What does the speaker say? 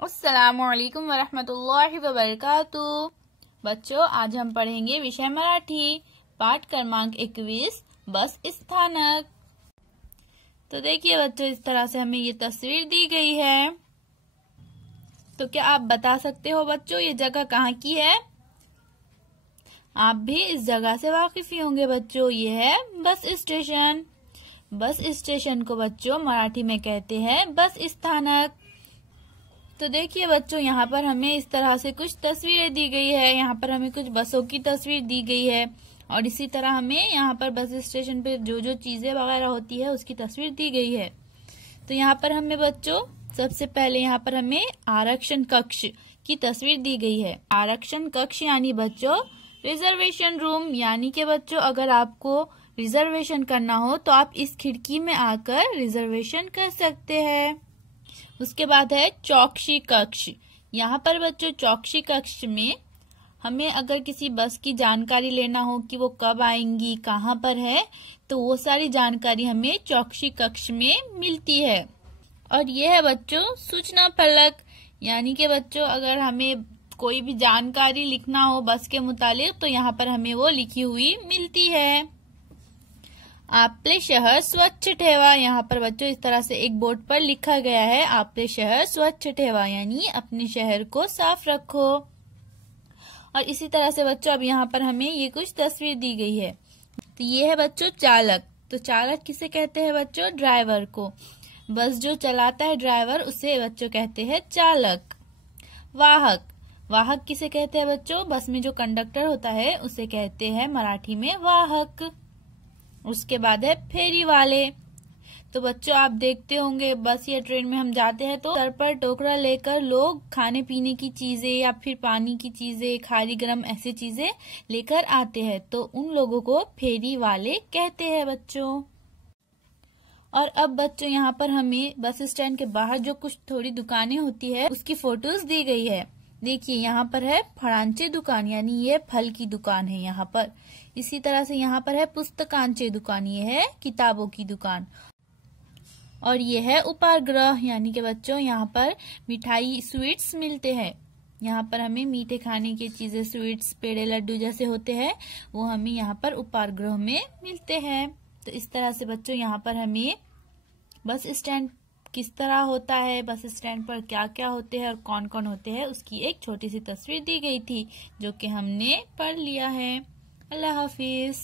अस्सलामुअलैकुम वरहमतुल्लाहि वबरकातुह। बच्चों, आज हम पढ़ेंगे विषय मराठी, पाठ क्रमांक 21, बस स्थानक। तो देखिए बच्चों, इस तरह से हमें ये तस्वीर दी गई है। तो क्या आप बता सकते हो बच्चों ये जगह कहाँ की है? आप भी इस जगह से वाकिफ ही होंगे बच्चों। ये है बस स्टेशन। बस स्टेशन को बच्चों मराठी में कहते हैं बस स्थानक। तो देखिए बच्चों, यहाँ पर हमें इस तरह से कुछ तस्वीरें दी गई है। यहाँ पर हमें कुछ बसों की तस्वीर दी गई है और इसी तरह हमें यहाँ पर बस स्टेशन पे जो जो चीजें वगैरह होती है उसकी तस्वीर दी गई है। तो यहाँ पर हमें बच्चों सबसे पहले यहाँ पर हमें आरक्षण कक्ष की तस्वीर दी गई है। आरक्षण कक्ष यानी बच्चों रिजर्वेशन रूम, यानी कि बच्चों अगर आपको रिजर्वेशन करना हो तो आप इस खिड़की में आकर रिजर्वेशन कर सकते हैं। उसके बाद है चौकसी कक्ष। यहाँ पर बच्चों चौकसी कक्ष में हमें अगर किसी बस की जानकारी लेना हो कि वो कब आएंगी, कहाँ पर है, तो वो सारी जानकारी हमें चौकसी कक्ष में मिलती है। और ये है बच्चों सूचना फलक, यानी कि बच्चों अगर हमें कोई भी जानकारी लिखना हो बस के मुतालिक तो यहाँ पर हमें वो लिखी हुई मिलती है। आपले शहर स्वच्छ ठेवा। यहाँ पर बच्चों इस तरह से एक बोर्ड पर लिखा गया है आपले शहर स्वच्छ ठेवा, यानी अपने शहर को साफ रखो। और इसी तरह से बच्चों अब यहाँ पर हमें ये कुछ तस्वीर दी गई है। तो ये है बच्चों चालक। तो चालक किसे कहते हैं बच्चों? ड्राइवर को। बस जो चलाता है ड्राइवर उसे बच्चों कहते हैं चालक। वाहक। वाहक किसे कहते हैं बच्चों? बस में जो कंडक्टर होता है उसे कहते हैं मराठी में वाहक। उसके बाद है फेरी वाले। तो बच्चों आप देखते होंगे बस या ट्रेन में हम जाते हैं तो सर पर टोकरा लेकर लोग खाने पीने की चीजें या फिर पानी की चीजें, खारी गरम ऐसी चीजें लेकर आते हैं, तो उन लोगों को फेरी वाले कहते हैं बच्चों। और अब बच्चों यहाँ पर हमें बस स्टैंड के बाहर जो कुछ थोड़ी दुकानें होती है उसकी फोटोज दी गई है। देखिए यहाँ पर है फळांचे दुकान, यानी ये फल की दुकान है यहाँ पर। इसी तरह से यहाँ पर है पुस्तकांचे दुकान, ये है किताबों की दुकान। और ये है उपाहारगृह, यानी कि बच्चों यहाँ पर मिठाई स्वीट्स मिलते हैं। यहाँ पर हमें मीठे खाने की चीजें, स्वीट्स, पेड़े, लड्डू जैसे होते हैं वो हमें यहाँ पर उपाहारगृह में मिलते हैं। तो इस तरह से बच्चों यहाँ पर हमें बस स्टैंड किस तरह होता है, बस स्टैंड पर क्या क्या होते हैं और कौन कौन होते हैं उसकी एक छोटी सी तस्वीर दी गई थी जो कि हमने पढ़ लिया है। अल्लाह हाफिज।